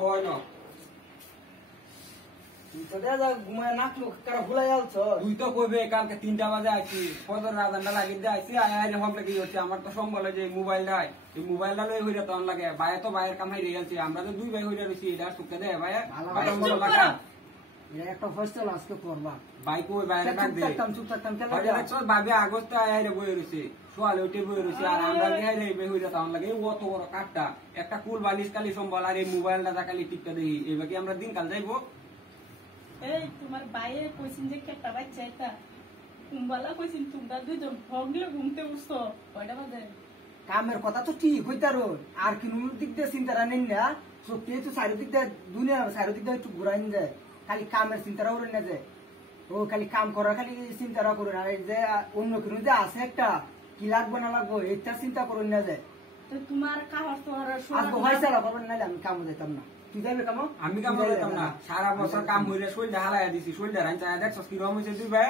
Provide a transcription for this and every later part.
বয় না ঘুমায় নাকলো কারা ভুলাই আলছ তুই তো কইবে কালকে 3টা বাজে আইছি ফজর রাজানটা লাগিয়ে দিয়ে আইছি আইলে হক লাগি হচ্ছে আমার তো সম্বল যে মোবাইলটা এই মোবাইলটা লই হইরা তখন লাগে ভাই তো ভাইয়ের কামাই রে গেছে আমরা তো দুই ভাই হইরা রইছি এটা সুখে দে ভাই একটা ফসল আজকে করবা ভাই কই বাইরে ডাক দে চুপ থাকতাম ভাই দেখছো ভাবি আগস্ট আইরে বই রইছে সোয়ালে উঠে বই রইছে আর আমরা কি হাইরে বে হইরা তখন লাগে অত বড় কাটটা একটা কুল বালিশ কালি সম্বল আর এই মোবাইলটা কালি টিপটা দেই এবার কি আমরা দিন কাল যাইবো এই তোমার বাইরে কইছিন যে কেটা বাচ্চা এটা কুম্বালা কইছিন তোমরা দুইজন ভগলে ঘুমতে উঠছো কয়টা বাজে কামের কথা তো ঠিক হইতার আর কিনুম দিক দিয়ে চিন্তাটা নেন না সত্যি তো চারিদিক দিয়ে দুনিয়া চারিদিক দিয়ে একটু ঘুরাইন যায় খালি কামের চিন্তাটা করে না যায় ও খালি কাম করার খালি চিন্তাটা করুন আর এই যে অন্য কিনু যে আছে একটা কি লাগবে না লাগবো এটা চিন্তা করুন না যায় তো তোমার কাহার তো আর আজকে হয়তো করবেন না আমি কামও যেতাম না তুই যাবে কামো আমি কাম করতাম না সারা বছর কাম হইরে শরীরটা হালাইয়া দিছি শরীরটা রাইন চায় দেখছস কি রকম হইছে তুই ভাই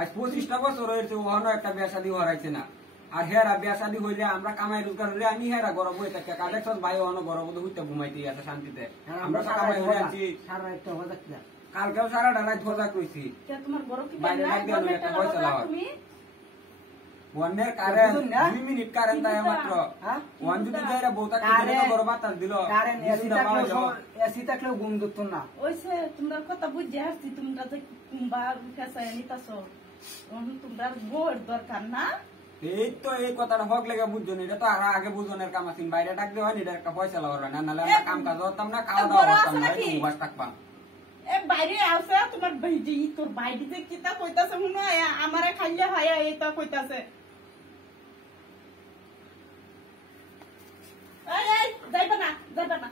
আজ 25টা বছর হয়েছে ওখানে একটা বিয়া শাদী হরাইছে না আর হেরা বিয়া শাদী হইলে আমরা কামাই রোজগার হইলে আমি হেরা গরম হয়ে থাকে দেখছস ভাই ওখানে গরম হইতে ঘুমাইতে আছে শান্তিতে আমরা কামাই হয়ে আছি সারা একটা হয়ে কালকেও সারাটা রাত ভজা কইছি তোমার বড় কি বাইরে ডাক দিয়ে একটা পয়সা লাও ওয়ানের কারেন্ট 2 মিনিট কারেন্ট দেয় মাত্র ওয়ান যদি যাইরা বউতা কিনে তো বড় বাতাস দিল কারেন্ট এসি থাকলেও ঘুম ধরতো না ওইছে তোমরা কথা বুঝে আসছি তোমরা যে কুম্বা কাছে নিতাছো তোমরা বোর দরকার না এই তো এই কথাটা হক লেগে বুঝছো না এটা তো আর আগে বুঝনের কাম আছে বাইরে ডাক দেওয়া এটা একটা পয়সা লাগার না নাহলে আমরা কাম কাজ করতাম না খাওয়া দাওয়া করতাম না উবাস থাকতাম এ বাইরে আসে তোমার ভাইজি তোর ভাইজি যে কিতা কইতাছে মনে হয় আমারে খাইলে হয় এইটা কইতাছে এই যাইবা না এটা যাইবা না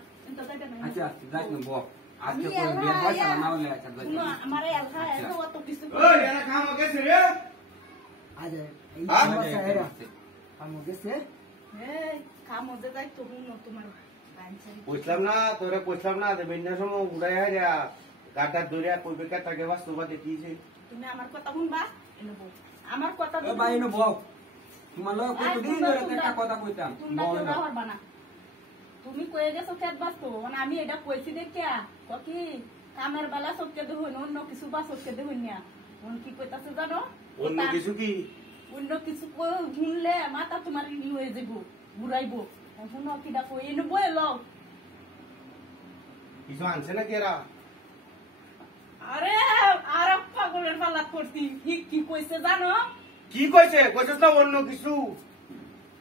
আচ্ছা যাই না বল আজকে কোন বিয়ে পয়সা না হলে আচ্ছা যাই না আমারে আলহা এত অত কিছু ওই এরা খাম গেছে রে আজ এই সমস্যা এরা কাম গেছে এই কামো যে যাই তো হুন তোমার গানছারি বুঝলাম না তোরে বুঝলাম না যে বিন্যাস সময় উড়াই হারিয়া গাটা দরিয়া কই বেকা তাকে বাস্তবা দেখিছে তুমি আমার কথা শুনবা এনে বল আমার কথা এ ভাই নো বল তোমার লয় কতদিন ধরে একটা কথা কইতাম বল না না তুমি কয়ে গেছো খেত বাস্তু মানে আমি এটা কইছি দেখিয়া কি কামের বেলা সবকে দেখুন অন্য কিছু বা সবকে দেখুন না কি কইতাছে জানো অন্য কিছু কি অন্য কিছু শুনলে মাথা তোমার ই হয়ে যাব ঘুরাইবো শুনো কিটা কই এনে বই লও কিছু আনছে না কেরা আরে আর পাগলের পাল্লা করতি কি কইছে জানো কি কইছে কইছস না অন্য কিছু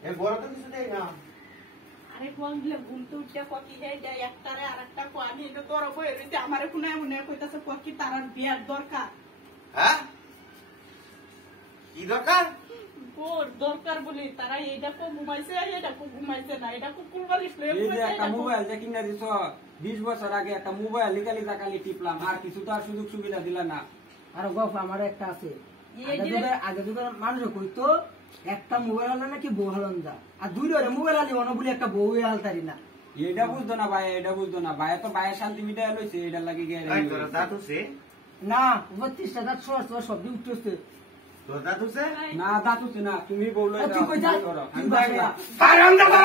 এ বড় তো কিছু দেই না আরে কোন দিলে ঘুমতে উঠে কি হে যায় একটারে আরেকটা কো আমি এটা তোর বই রইছে আমারে কোনে মনে কইতাছে কি তার বিয়ার দরকার হ্যাঁ কি দরকার ওর দরকার বলি তারা এইটা কো ঘুমাইছে এটা কো ঘুমাইছে না এটা কো কুলবালিশ লয়ে এই যে একটা মোবাইল যে কিনা দিছো 20 বছর আগে একটা মোবাইল লিগালি জাকালি টিপলাম আর কিছু তো আর সুযোগ সুবিধা দিলা না আর গপ আমার একটা আছে আগে যুগের মানুষ কইতো একটা মোবাইল হলে নাকি বউ হালন যা আর দুই ধরে মোবাইল আলি অন বলে একটা বউ হালতারি না এটা বুঝতো না ভাই এটা বুঝতো না ভাই তো ভাইয়ের শান্তি মিটাই লইছে এটা লাগি গিয়ে আই তোর দাদু সে না 32টা দাঁত সব দিয়ে উঠতেছে তোর দাদু সে না দাদু না তুমি বললে তুই কই যা করো তুই বাসা আরাম দাদা